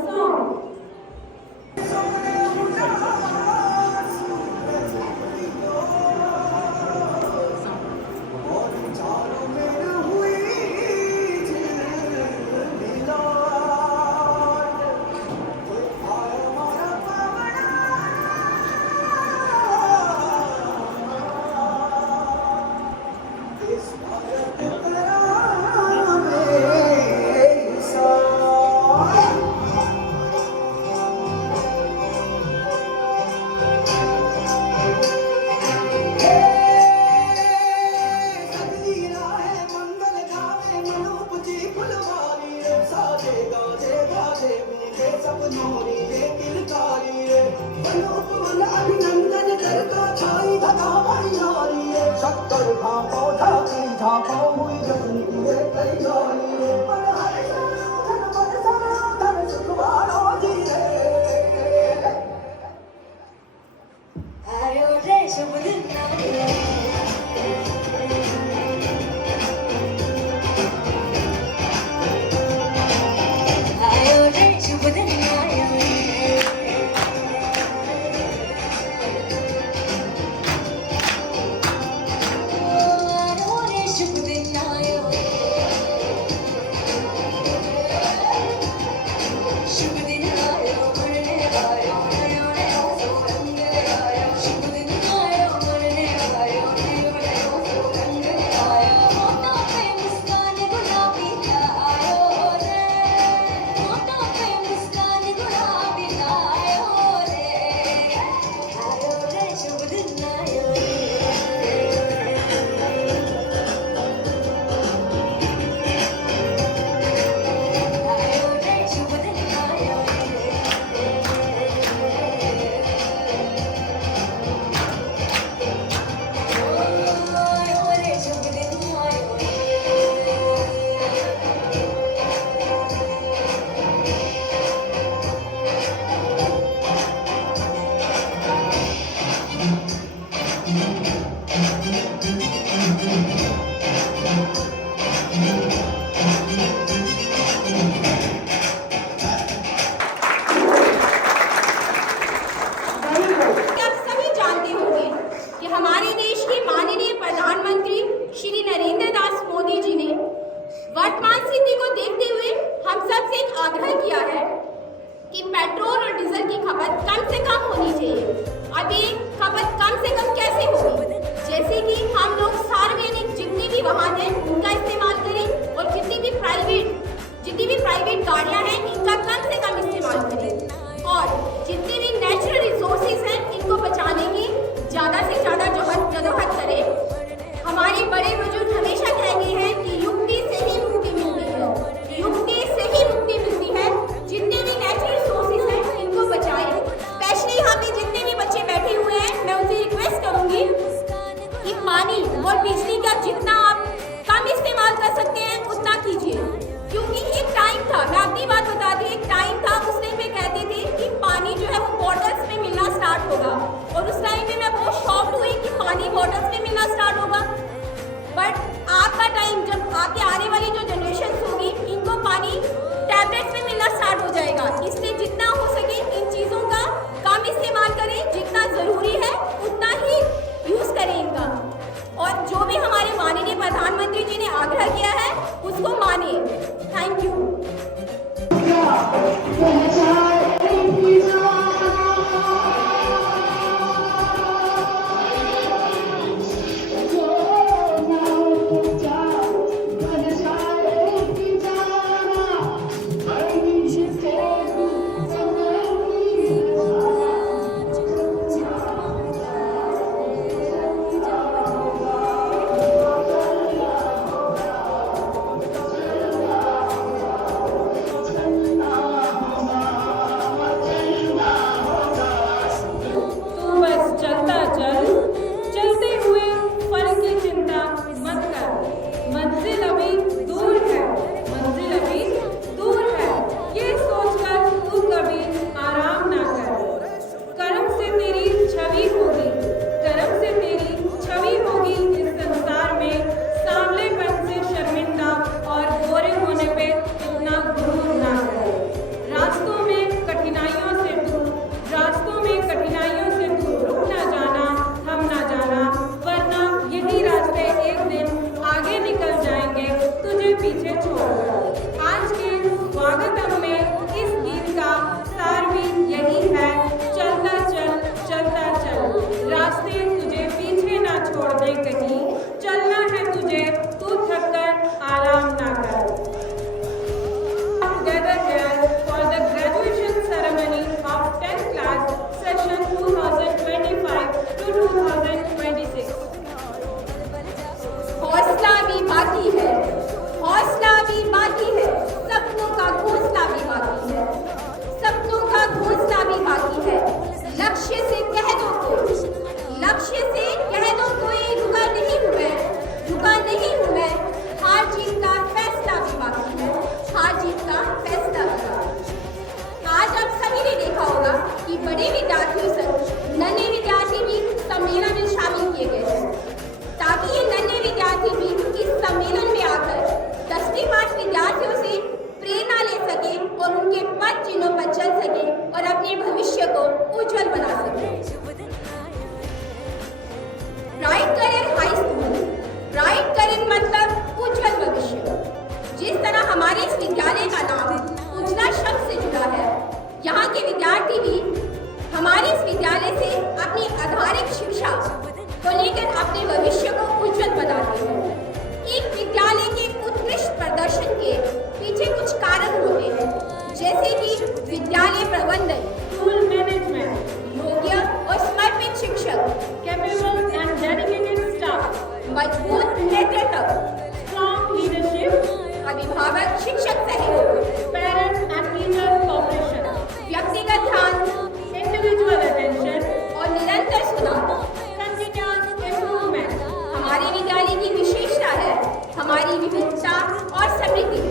song. अभिनंदन करता छाई धगा भैयारी रे शक्कर भापो ठाकरी झापो हुई जगनी रे तैयारी रे पर हर धन सुखवारो जी रे आयो रे शुभ दिन आयो रे शुभ दिन वर्तमान स्थिति को देखते हुए हम सबसे एक आग्रह किया है कि पेट्रोल और डीजल की खपत कम से कम होनी चाहिए। अब ये खपत कम से कम कैसे होगी? जैसे कि हम लोग सार्वजनिक जितनी भी वाहन हैं उनका इस्तेमाल करें और जितनी भी प्राइवेट गाड़ियां हैं इनका कम से कम इस्तेमाल करें और जितनी भी नेचुरल रिसोर्सेज हैं इनको बचाने की ज़्यादा से ज़्यादा जदोजहद करें। हमारे बड़े बुजुर्ग हमेशा कहते हैं कि युक्ति से ही मुक्ति मिलती है, युक्ति से ही मुक्ति मिलती है। जितने भी नेचुरल रिसोर्सेज हैं इनको बचाएं। स्पेशली यहाँ पे जितने भी बच्चे बैठे हुए हैं मैं उनसे रिक्वेस्ट करूंगी कि पानी और बिजली का जितना आप कम इस्तेमाल कर सकते हैं उतना कीजिए, क्योंकि एक टाइम था, मैं अपनी बात को उज्जवल बना सके। Bright career high school, bright career मतलब उज्जवल भविष्य। जिस तरह हमारे इस विद्यालय का नाम उज्ज्वला शब्द से जुड़ा है, यहाँ के विद्यार्थी भी हमारे इस विद्यालय से अपनी आधारिक शिक्षा को लेकर अपने भविष्य को उज्जवल बनाते हैं। एक विद्यालय के उत्कृष्ट प्रदर्शन के पीछे कुछ कारण होते हैं, जैसे कि विद्यालय प्रबंधन, स्कूल मैनेजमेंट, योग्य और समर्पित शिक्षक, कैपेबल एंड डेडिकेटेड स्टाफ, मजबूत नेतृत्व, स्ट्रॉन्ग लीडरशिप, अभिभावक शिक्षक सहयोग, पेरेंट्स एंड टीचर कोऑपरेशन, व्यक्तिगत ध्यान इंडिविजुअल अटेंशन, और निरंतर सुधार। Continuous improvement. हमारे विद्यालय की विशेषता है हमारी विविधता और समृद्धि।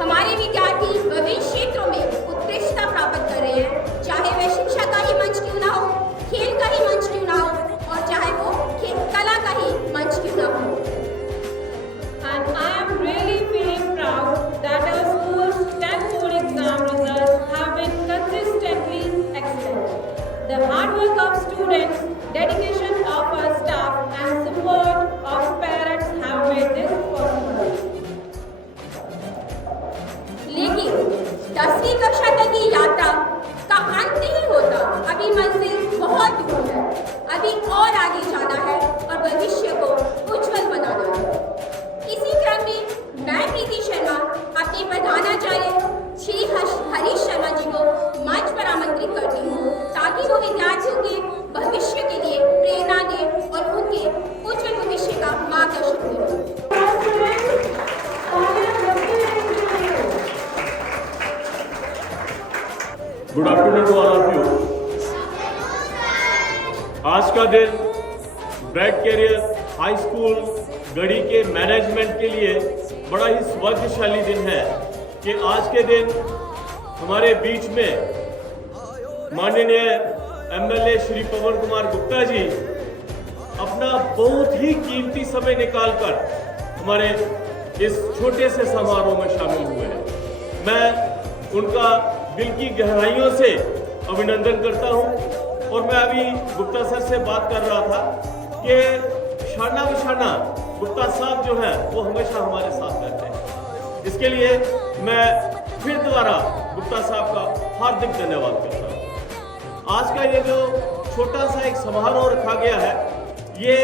हमारे विद्यार्थी विभिन्न क्षेत्रों में उत्कृष्टता प्राप्त कर रहे हैं, चाहे वह शिक्षा का ही मंच क्यों ना हो, खेल का ही मंच क्यों ना हो, और चाहे वो कला का ही मंच क्यों ना हो। And I am really feeling proud that our school's 10th board exam results have been consistently excellent. The hard work of students, dedication of our staff and support of parents have made this possible. लेकिन 10वीं कक्षा तक की यात्रा का अंत नहीं होता। अभी मंजिल बहुत दूर है, अभी और आगे जाना है और भविष्य को उज्जवल बनाना है। इसी क्रम में मैं प्रीति शर्मा अपने प्रधानाचार्य श्री हरीश शर्मा जी को मंच पर आमंत्रित करती हूँ, ताकि वो विद्यार्थियों के भविष्य के लिए प्रेरणा दें और उनके उज्जवल भविष्य का मार्गदर्शन करें। Good afternoon to all of you. आज का दिन bright career high school Garhi के मैनेजमेंट के लिए बड़ा ही सौभाग्यशाली दिन है कि आज के दिन हमारे बीच में माननीय एमएलए श्री पवन कुमार गुप्ता जी अपना बहुत ही कीमती समय निकालकर हमारे इस छोटे से समारोह में शामिल हुए हैं। मैं उनका दिल की गहराइयों से अभिनंदन करता हूं और मैं अभी गुप्ता सर से बात कर रहा था कि शाना बिशाना गुप्ता साहब जो है वो हमेशा हमारे साथ रहते हैं। इसके लिए मैं फिर दोबारा गुप्ता साहब का हार्दिक धन्यवाद करता हूं। आज का ये जो छोटा सा एक समारोह रखा गया है, ये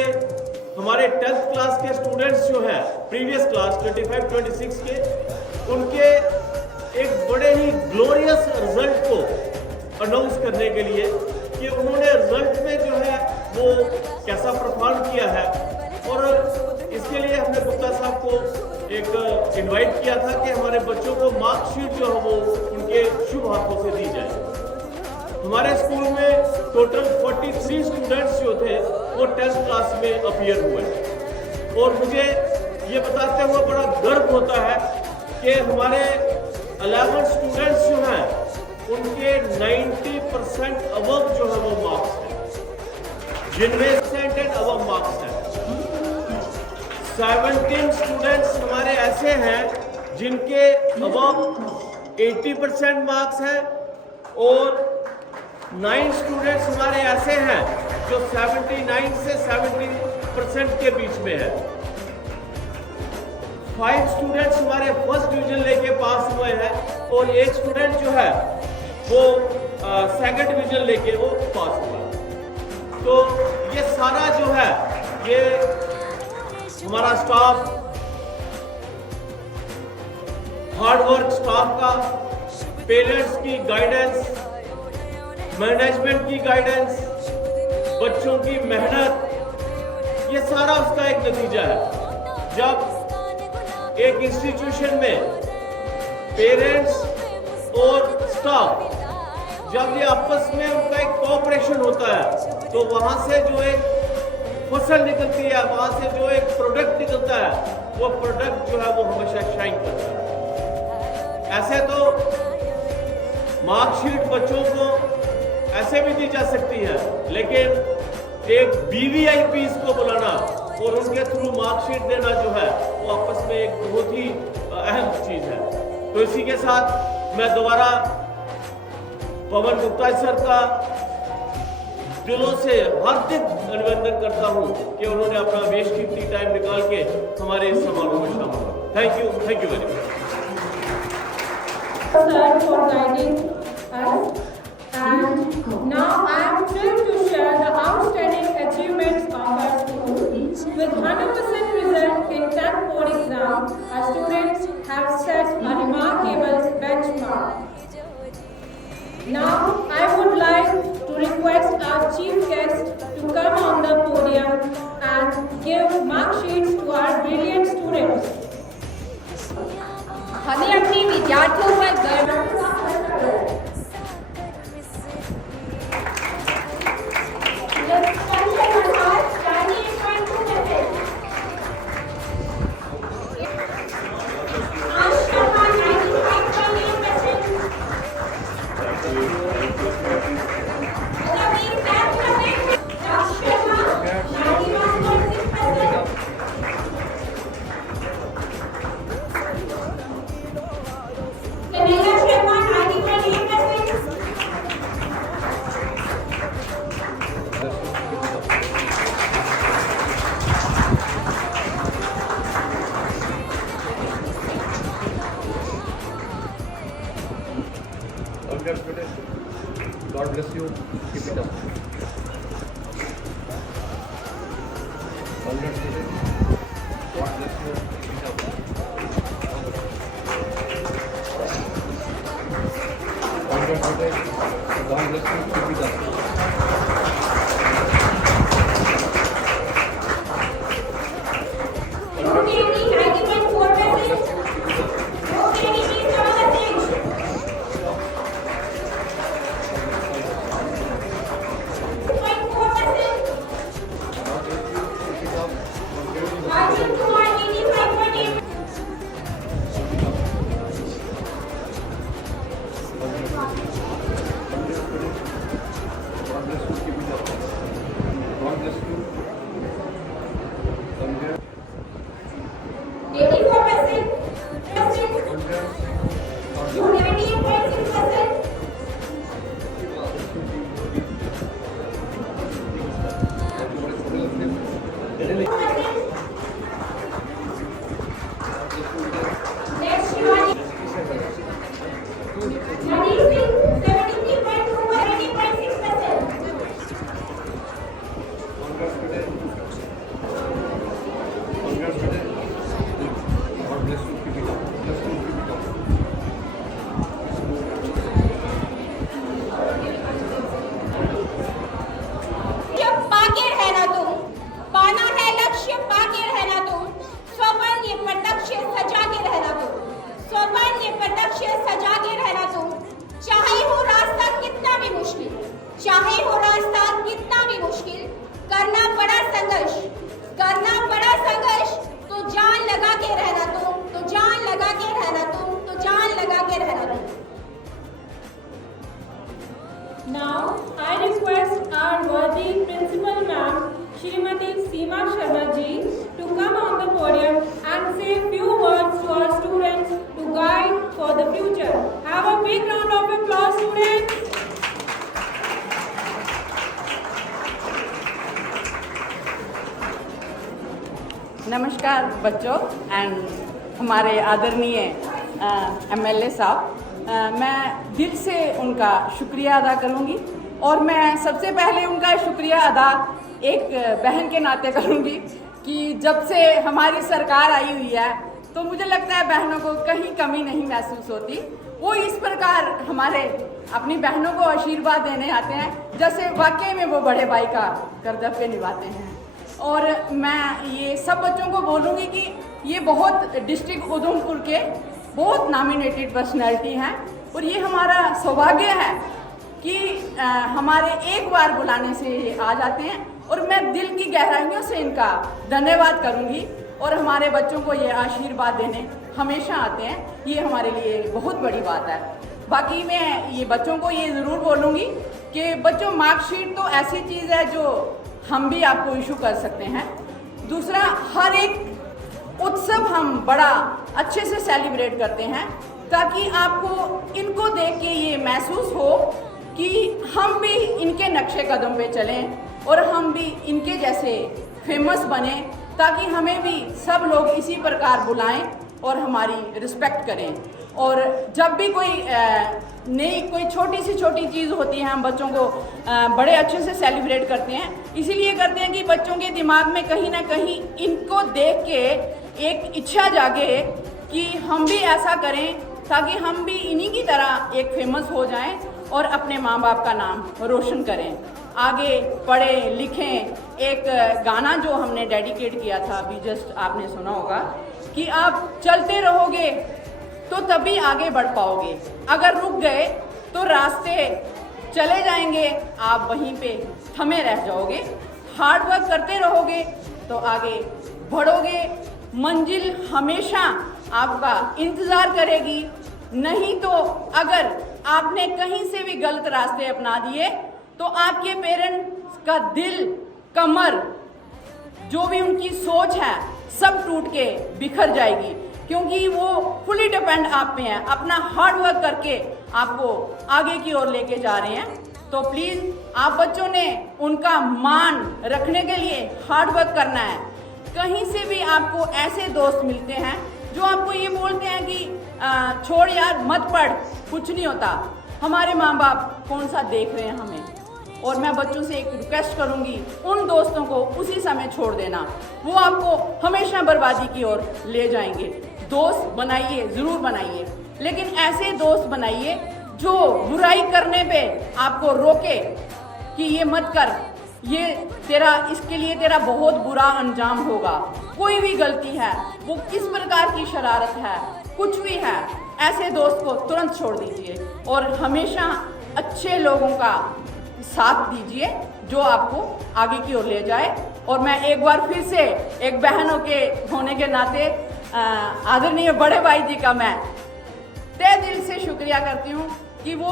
हमारे 10th क्लास के स्टूडेंट्स जो हैं प्रीवियस क्लास 25-26 के, उनके एक बड़े ही ग्लोरियस रिजल्ट को अनाउंस करने के लिए कि उन्होंने रिजल्ट में जो है वो कैसा परफॉर्म किया है, और इसके लिए हमने गुप्ता साहब को एक इनवाइट किया था कि हमारे बच्चों को मार्कशीट जो है वो उनके शुभ हाथों से दी जाए। हमारे स्कूल में टोटल 43 स्टूडेंट्स जो थे वो 10th क्लास में अपीयर हुए, और मुझे ये बताते हुए बड़ा गर्व होता है कि हमारे 11 स्टूडेंट्स जो हैं उनके 90% अबव जो है वो मार्क्स हैं, जिनमें 70% अबव मार्क्स हैं। 17 स्टूडेंट्स हमारे ऐसे हैं जिनके अबव 80% मार्क्स हैं, और 9 स्टूडेंट्स हमारे ऐसे हैं जो 79 से 70% के बीच में है। 5 स्टूडेंट्स हमारे फर्स्ट डिवीजन लेके पास हुए हैं, और एक स्टूडेंट जो है वो सेकंड डिवीजन लेके वो पास हुआ। तो ये सारा जो है ये हमारा स्टाफ, हार्डवर्क स्टाफ का, पेरेंट्स की गाइडेंस, मैनेजमेंट की गाइडेंस, बच्चों की मेहनत, ये सारा उसका एक नतीजा है। जब एक इंस्टीट्यूशन में पेरेंट्स और स्टाफ जब ये आपस में उनका एक कोऑपरेशन होता है, तो वहां से जो एक फसल निकलती है, वहां से जो एक प्रोडक्ट निकलता है, वो प्रोडक्ट जो है वो हमेशा शाइन करता है। ऐसे तो मार्कशीट बच्चों को ऐसे भी दी जा सकती है, लेकिन एक BVIPs को बुलाना और उनके थ्रू मार्कशीट देना जो है वो आपस में एक बहुत ही अहम चीज है। तो इसी के साथ मैं दोबारा पवन गुप्ता सर का दिलों से हार्दिक अभिनंदन करता हूँ कि उन्होंने अपना बेशकीमती टाइम निकाल के हमारे इस समारोह में शामिल हुआ। Thank you very much Sir, for guiding us. And now I am thrilled to share the outstanding achievements of our school. With 100% result in 10th board exam, our students have set a remarkable benchmark. Now I would like to request our chief guest to come on the podium and give mark sheets to our brilliant students. हमें अपने विद्यार्थियों पर गर्व God bless you. Keep it up. God bless you. Keep it up. God bless you. Keep it up. God bless you. Keep it up. God bless you. Come here. 84%. Come here. God bless you. 98.6%. Next, Shivani. Nani Singh, 73.2%, 80.6%. God bless you. Keep it up. Bless you. Keep it up. लक्ष्य पाके रहना तुम, पाना है लक्ष्य पाके रहना तुम, स्वप्न प्रत्यक्ष सजा के रहना तुम, स्वप्न प्रत्यक्ष सजा के रहना तुम, चाहे हो रास्ता कितना भी मुश्किल, चाहे हो रास्ता कितना भी मुश्किल, करना पड़ा संघर्ष, करना पड़ा संघर्ष, तो जान लगा के रहना तुम, तो जान लगा के रहना तुम, तो जान लगा के रहना तुम। Now I request our worthy principal ma'am, Srimati Seema Sharma ji, to come on the podium and say few words to our students to guide for the future. Have a big round of applause, students. नमस्कार बच्चों and हमारे आदरणीय MLA साहब, मैं दिल से उनका शुक्रिया अदा करूंगी और मैं सबसे पहले उनका शुक्रिया अदा एक बहन के नाते करूंगी कि जब से हमारी सरकार आई हुई है तो मुझे लगता है बहनों को कहीं कमी नहीं महसूस होती। वो इस प्रकार हमारे अपनी बहनों को आशीर्वाद देने आते हैं जैसे वाकई में वो बड़े भाई का कर्तव्य निभाते हैं। और मैं ये सब बच्चों को बोलूँगी कि ये बहुत डिस्ट्रिक्ट उधमपुर के बहुत नॉमिनेटेड पर्सनैलिटी हैं और ये हमारा सौभाग्य है कि हमारे एक बार बुलाने से ये आ जाते हैं और मैं दिल की गहराइयों से इनका धन्यवाद करूँगी और हमारे बच्चों को ये आशीर्वाद देने हमेशा आते हैं। ये हमारे लिए बहुत बड़ी बात है। बाकी मैं ये बच्चों को ये ज़रूर बोलूँगी कि बच्चों मार्कशीट तो ऐसी चीज़ है जो हम भी आपको इशू कर सकते हैं। दूसरा, हर एक उत्सव हम बड़ा अच्छे से सेलिब्रेट करते हैं ताकि आपको इनको देख के ये महसूस हो कि हम भी इनके नक्शे कदम पे चलें और हम भी इनके जैसे फेमस बने, ताकि हमें भी सब लोग इसी प्रकार बुलाएं और हमारी रिस्पेक्ट करें। और जब भी कोई नई कोई छोटी छोटी चीज़ होती है, हम बच्चों को बड़े अच्छे से सेलिब्रेट करते हैं। इसीलिए करते हैं कि बच्चों के दिमाग में कहीं ना कहीं इनको देख के एक इच्छा जागे कि हम भी ऐसा करें, ताकि हम भी इन्हीं की तरह एक फेमस हो जाएं और अपने माँ बाप का नाम रोशन करें, आगे पढ़ें लिखें। एक गाना जो हमने डेडिकेट किया था अभी जस्ट आपने सुना होगा कि आप चलते रहोगे तो तभी आगे बढ़ पाओगे, अगर रुक गए तो रास्ते चले जाएंगे, आप वहीं पे थमे रह जाओगे। हार्ड वर्क करते रहोगे तो आगे बढ़ोगे, मंजिल हमेशा आपका इंतज़ार करेगी। नहीं तो अगर आपने कहीं से भी गलत रास्ते अपना दिए तो आपके पेरेंट्स का दिल, कमर, जो भी उनकी सोच है, सब टूट के बिखर जाएगी, क्योंकि वो फुली डिपेंड आप पे हैं, अपना हार्ड वर्क करके आपको आगे की ओर लेके जा रहे हैं। तो प्लीज़ आप बच्चों ने उनका मान रखने के लिए हार्ड वर्क करना है। कहीं से भी आपको ऐसे दोस्त मिलते हैं जो आपको ये बोलते हैं कि छोड़ यार मत पढ़, कुछ नहीं होता, हमारे माँ बाप कौन सा देख रहे हैं हमें। और मैं बच्चों से एक रिक्वेस्ट करूंगी, उन दोस्तों को उसी समय छोड़ देना, वो आपको हमेशा बर्बादी की ओर ले जाएंगे। दोस्त बनाइए, ज़रूर बनाइए, लेकिन ऐसे दोस्त बनाइए जो बुराई करने पे आपको रोके कि ये मत कर, ये तेरा, इसके लिए तेरा बहुत बुरा अंजाम होगा। कोई भी गलती है, वो किस प्रकार की शरारत है, कुछ भी है, ऐसे दोस्त को तुरंत छोड़ दीजिए और हमेशा अच्छे लोगों का साथ दीजिए जो आपको आगे की ओर ले जाए। और मैं एक बार फिर से एक बहनों के होने के नाते आदरणीय बड़े भाई जी का मैं तहे दिल से शुक्रिया करती हूँ कि वो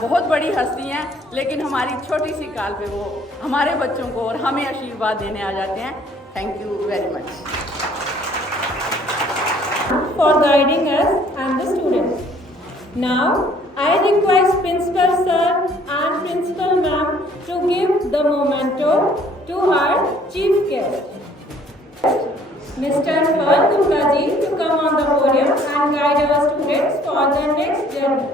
बहुत बड़ी हस्ती हैं, लेकिन हमारी छोटी सी काल पे वो हमारे बच्चों को और हमें आशीर्वाद देने आ जाते हैं। Thank you very much for guiding us and the students. Now, I request Principal Sir and Principal Ma'am to give the memento to our Chief Guest, Mr. Pawan Gupta ji, to come on the podium and guide our students for the next journey.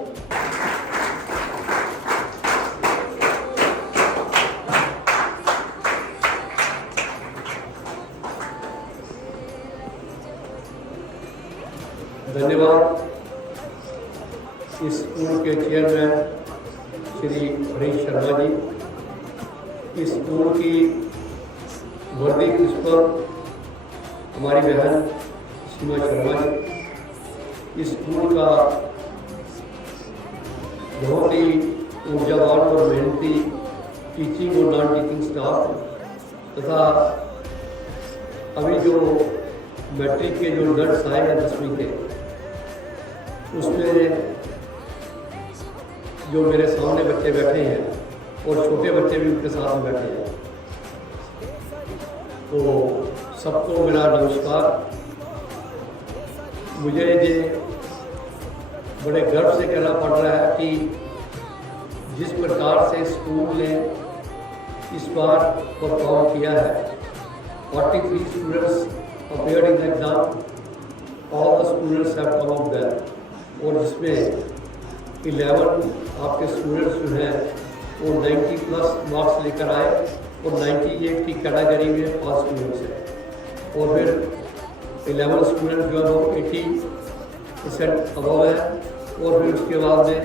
धन्यवाद। इस school के chairman Shri Harish Sharma ji, इस school की वर्दी principal हमारी बहन सीमा शर्मा जी, इस school का बहुत ही ऊर्जावान और मेहनती टीचिंग और नॉन टीचिंग स्टाफ तथा अभी जो मैट्रिक के जो रिजल्ट्स आए हैं 10वीं के, उसमें जो मेरे सामने बच्चे बैठे हैं और छोटे बच्चे भी उनके साथ में बैठे हैं, तो सबको मेरा नमस्कार। मुझे ये बड़े गर्व से कहना पड़ रहा है कि जिस प्रकार से स्कूल ने इस बार परफॉर्म किया है, 43 students appeared in the exam, all the students have come out well, और जिसमें 11 आपके स्टूडेंट्स जो हैं वो 90 प्लस मार्क्स लेकर आए और 98 की कैटेगरी में पास स्टूडेंट्स हैं, और फिर 11 स्टूडेंट्स जो है वो 80% अबव है, और फिर उसके बाद में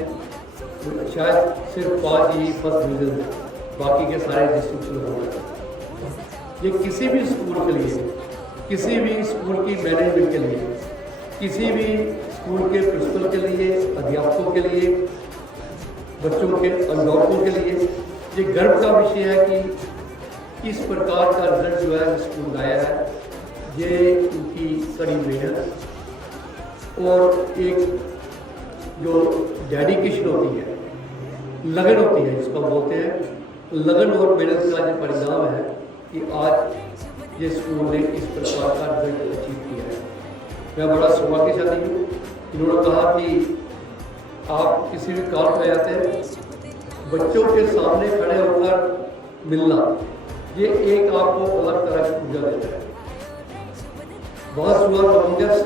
शायद सिर्फ 5 ही फर्स्ट डिवीजन है, बाकी के सारे डिस्ट्रिक्ट हो गए। ये किसी भी स्कूल के लिए, किसी भी स्कूल की मैनेजमेंट के लिए, किसी भी स्कूल के प्रिंसिपल के लिए, अध्यापकों के लिए, बच्चों के अभिभावकों के लिए ये गर्व का विषय है कि इस प्रकार का रिजल्ट जो है स्कूल आया है। ये उनकी कड़ी मेहनत और एक जो डेडिकेशन होती है, लगन होती है, जिसको बोलते हैं, लगन और मेहनत का जो परिणाम है कि आज ये स्कूल ने इस प्रकार का रिजल्ट अचीव किया है। मैं बड़ा सौभाग्यशाली हूँ। इन्होंने कहा कि आप किसी भी काम पे आते हैं, बच्चों के सामने खड़े होकर मिलना, ये एक आपको अलग तरह की ऊर्जा देता है। Once you are among us,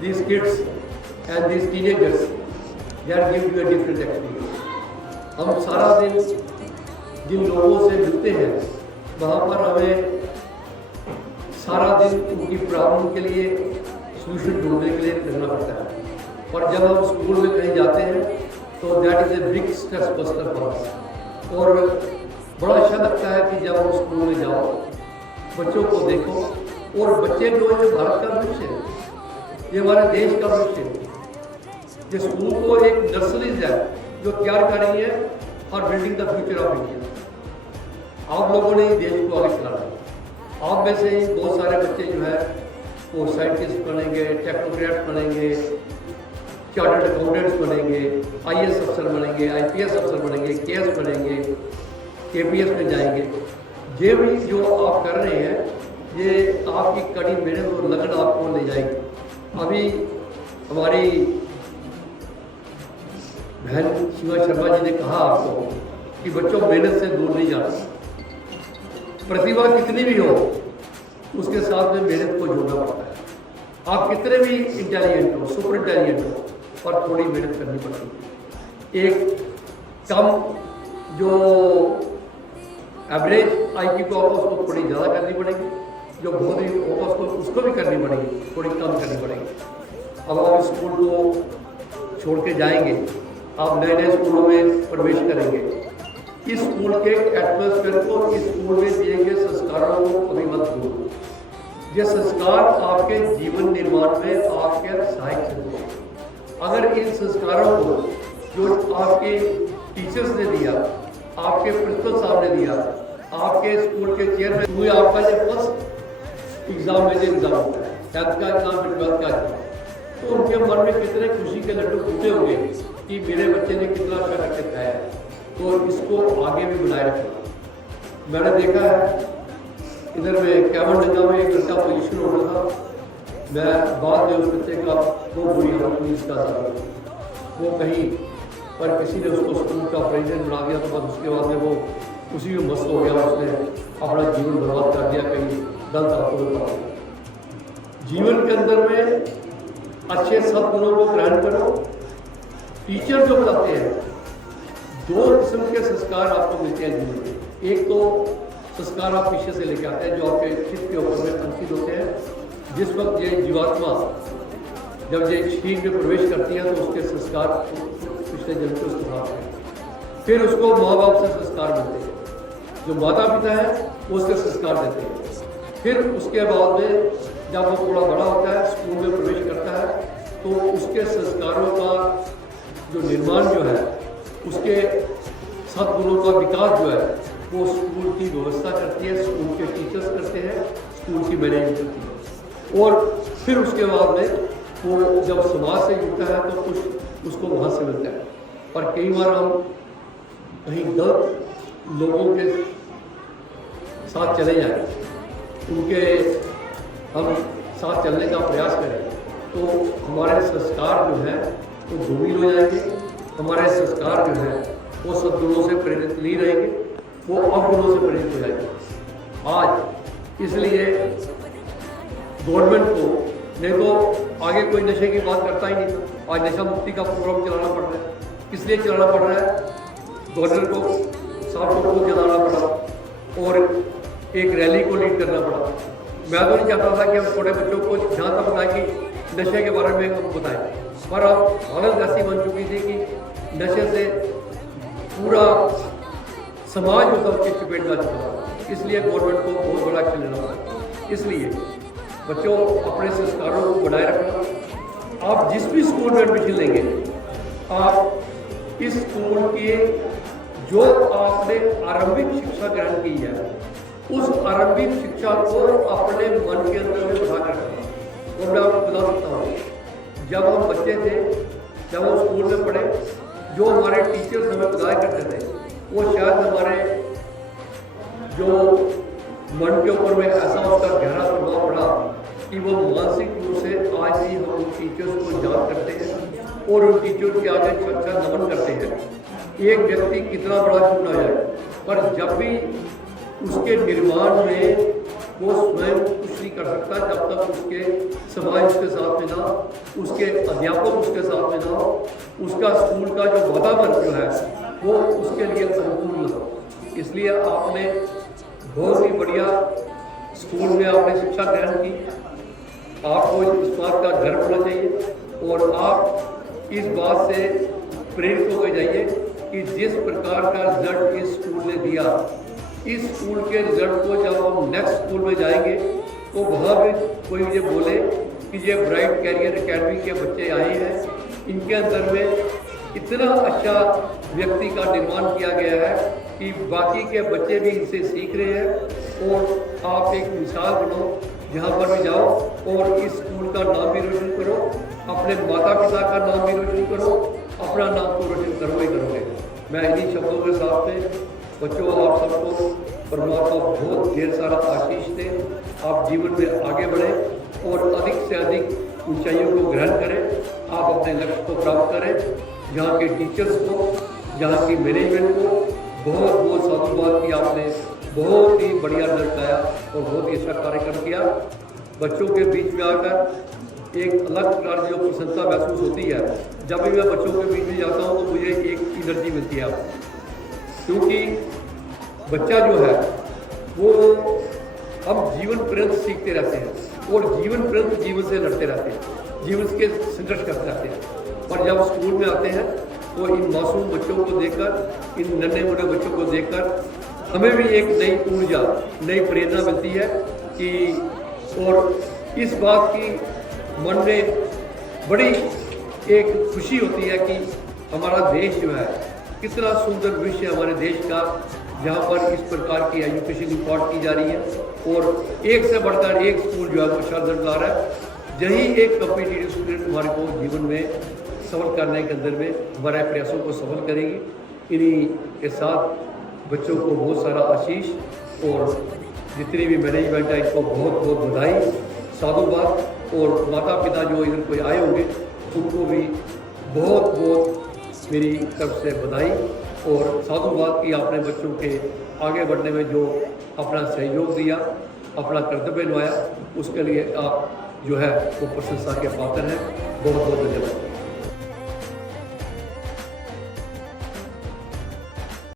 these kids and these teenagers, they are giving you a different experience. हम सारा दिन जिन लोगों से मिलते हैं वहाँ पर हमें सारा दिन उनकी प्रॉब्लम के लिए सोल्यूशन ढूंढने के लिए करना पड़ता है। और जब हम स्कूल में कहीं जाते हैं तो that is a big stress buster for us. और बड़ा अच्छा लगता है कि जब हम स्कूल में जाओ, बच्चों को देखो, और बच्चे जो है भारत का भविष्य है, ये हमारे देश का भविष्य है। ये स्कूल को एक नर्सरीज है जो तैयार कर रही है for building the future of India. आप लोगों ने देश को आगे चलाना। आप में से ही बहुत सारे बच्चे जो है वो साइंटिस्ट बनेंगे, टेक्नोक्रेट बनेंगे, चार्टर्ड अकाउंटेंट्स बनेंगे, IAS अफसर बनेंगे, IPS अफसर बनेंगे, KS बनेंगे, KPS में जाएंगे। ये भी जो आप कर रहे हैं, ये आपकी कड़ी मेहनत और लगन आपको ले जाएगी। अभी हमारी बहन शिवा शर्मा जी ने कहा आपको कि बच्चों मेहनत से दूर नहीं जाना। प्रतिभा कितनी भी हो, उसके साथ में मेहनत को जोड़ना पड़ता है। आप कितने भी इंटेलिजेंट हो, सुपर इंटेलिजेंट हो, पर थोड़ी मेहनत करनी पड़ती है। एक कम जो एवरेज IQ को होगा उसको थोड़ी ज़्यादा करनी पड़ेगी, जो बहुत ही होगा उसको भी करनी पड़ेगी, थोड़ी कम करनी पड़ेगी। अब आप स्कूल को छोड़ के जाएंगे, आप नए नए स्कूलों में प्रवेश करेंगे, इस स्कूल के एटमॉस्फेयर को, इस स्कूल में दिए गए संस्कारों को कभी मत भूलो। ये संस्कार आपके जीवन निर्माण में आपके सहायक सिद्ध होंगे। अगर इन संस्कारों को जो आपके टीचर्स ने दिया, आपके प्रिंसिपल साहब ने दिया, आपके स्कूल के चेयरमैन हुए, आपका जो फर्स्ट एग्ज़ाम में जो एग्ज़ाम होता है, 10th का एग्ज़ाम, 12th का एग्ज़ाम, तो उनके मन में कितने खुशी के लड्डू फूटे होंगे कि मेरे बच्चे ने कितना अच्छा करके खाया। तो इसको आगे भी बनाए रखना। मैंने देखा है इधर में कैमन डंगा में एक घंटा पोजिशन हो रहा था, मैं बाद में उस बच्चे का वो बुरी हालत हुई, इसका वो कहीं पर किसी ने उसको स्कूल का प्रेसिडेंट बना दिया, तो बस उसके बाद में वो उसी में मस्त हो गया, उसने अपना जीवन बर्बाद कर दिया, कहीं गलत हाथों में पड़ा। जीवन के अंदर में अच्छे सद्गुणों को ग्रहण करो। टीचर जो बताते हैं, दो किस्म के संस्कार आपको मिलते हैं जीवन में। एक तो संस्कार आप पीछे से लेके आते हैं जो आपके चित्त के ऊपर में अंकित होते हैं। जिस वक्त ये जीवात्मा जब ये शरीर में प्रवेश करती है तो उसके संस्कार पिछले जन्म के उसके साथ हैं। फिर उसको माँ बाप से संस्कार मिलते हैं, जो माता पिता है वो उसके संस्कार देते हैं। फिर उसके बाद में जब वो थोड़ा बड़ा होता है, स्कूल में प्रवेश करता है, तो उसके संस्कारों का जो निर्माण जो है, उसके सद्गुणों का विकास जो है, वो स्कूल की व्यवस्था करती है, स्कूल के टीचर्स करते हैं, स्कूल की मैनेजमेंट करती है। और फिर उसके बाद में वो जब समाज से जुड़ता है तो कुछ उसको वहाँ से मिलता है। और कई बार हम कहीं गलत लोगों के साथ चले जाएं, उनके हम साथ चलने का प्रयास करें, तो हमारे संस्कार जो हैं वो धूमिल हो जाएंगे। हमारे संस्कार जो हैं वो सद्गुणों से प्रेरित नहीं रहेंगे, वो अवगुणों से प्रेरित हो जाएंगे। आज इसलिए गवर्नमेंट को, नहीं तो आगे कोई नशे की बात करता ही नहीं था, आज नशा मुक्ति का प्रोग्राम चलाना पड़ रहा है। इसलिए चलाना पड़ रहा है, गवर्नर को साफ को जलाना पड़ा और एक रैली को लीड करना पड़ा। मैं तो नहीं चाहता था कि हम छोटे बच्चों को जहाँ तक बताएं कि नशे के बारे में हम बताएं, पर अब हालत ऐसी बन चुकी थी कि नशे से पूरा समाज जो था उसकी चपेट में आ चुका था। इसलिए गवर्नमेंट को बहुत बड़ा एक्शन लेना पड़ा। इसलिए बच्चों अपने संस्कारों को बनाए रखना। आप जिस भी स्कूल में एडमिशन लेंगे, आप इस स्कूल के जो आपने आरंभिक शिक्षा ग्रहण की है, उस आरंभिक शिक्षा को अपने मन के अंदर में उठा कर रखना। और मैं आपको बता सकता हूँ, जब हम बच्चे थे, जब हम स्कूल में पढ़े, जो हमारे टीचर्स हमें बताया करते थे, वो शायद हमारे जो मन के ऊपर में ऐसा उसका गहरा प्रभाव पड़ा कि वो मानसिक रूप से आज भी हम उन टीचर्स को याद करते हैं और उन टीचर्स के आगे अच्छा नमन करते हैं। एक व्यक्ति कितना बड़ा क्यों ना जाए, पर जब भी उसके निर्माण में वो स्वयं कुछ नहीं कर सकता जब तक उसके समाज उसके साथ में ना, उसके अध्यापक उसके साथ में ना हो, उसका स्कूल का जो वातावरण जो है वो उसके लिए अनुकूल ना हो। इसलिए आपने बहुत ही बढ़िया स्कूल में आपने शिक्षा ग्रहण की। आपको इस बात का गर्व होना चाहिए और आप इस बात से प्रेरित होकर जाइए कि जिस प्रकार का रिजल्ट इस स्कूल ने दिया, इस स्कूल के रिजल्ट को जब हम नेक्स्ट स्कूल में जाएंगे तो वहाँ भी कोई मुझे बोले कि ये ब्राइट कैरियर एकेडमी के बच्चे आए हैं, इनके अंदर में इतना अच्छा व्यक्ति का निर्माण किया गया है कि बाकी के बच्चे भी इनसे सीख रहे हैं। और आप एक मिसाल बनो, जहाँ पर भी जाओ और इस स्कूल का नाम भी रोशन करो, अपने माता पिता का नाम भी रोशन करो, अपना नाम तो रोशन करोगे करोगे। मैं इन्हीं शब्दों के साथ में बच्चों, आप सबको परमात्मा बहुत ढेर सारा आशीष दे, आप जीवन में आगे बढ़ें और अधिक से अधिक ऊंचाइयों को ग्रहण करें, आप अपने लक्ष्य को प्राप्त करें। यहाँ के टीचर्स को, यहाँ की मैनेजमेंट को बहुत बहुत साधुवाद की, आपने बहुत ही बढ़िया रिजल्ट लाया और बहुत ही अच्छा कार्यक्रम किया। बच्चों के बीच में आकर एक अलग प्रकार की जो प्रसन्नता महसूस होती है, जब भी मैं बच्चों के बीच में जाता हूँ तो मुझे एक एनर्जी मिलती है आपको, क्योंकि बच्चा जो है वो हम जीवन पर्यंत सीखते रहते हैं और जीवन पर्यंत जीवन से लड़ते रहते हैं, जीवन के संघर्ष करते रहते हैं। और जब स्कूल में आते हैं तो इन मासूम बच्चों को देखकर, इन नन्हे मुन्ने बच्चों को देखकर हमें भी एक नई ऊर्जा, नई प्रेरणा मिलती है कि, और इस बात की मन में बड़ी एक खुशी होती है कि हमारा देश जो है कितना सुंदर विषय हमारे देश का, जहाँ पर इस प्रकार की एजुकेशन इम्पॉर्ट की जा रही है और एक से बढ़कर एक स्कूल जो है वो अच्छा रिजल्ट ला रहा है। यही एक कॉम्पिटिटिव स्टूडेंट हमारे को जीवन में सफल करने के अंदर में हमारे प्रयासों को सफल करेगी। इन्हीं के साथ बच्चों को बहुत सारा आशीष और जितनी भी मैनेजमेंट है इसको बहुत बहुत बधाई, साधुवाद, और माता पिता जो इधर कोई आए होंगे उनको भी बहुत बहुत मेरी तरफ से बधाई और साधुवाद की। आपने बच्चों के आगे बढ़ने में जो अपना सहयोग दिया, अपना कर्तव्य निभाया, उसके लिए आप जो है वो प्रशंसा के पात्र हैं। बहुत बहुत धन्यवाद।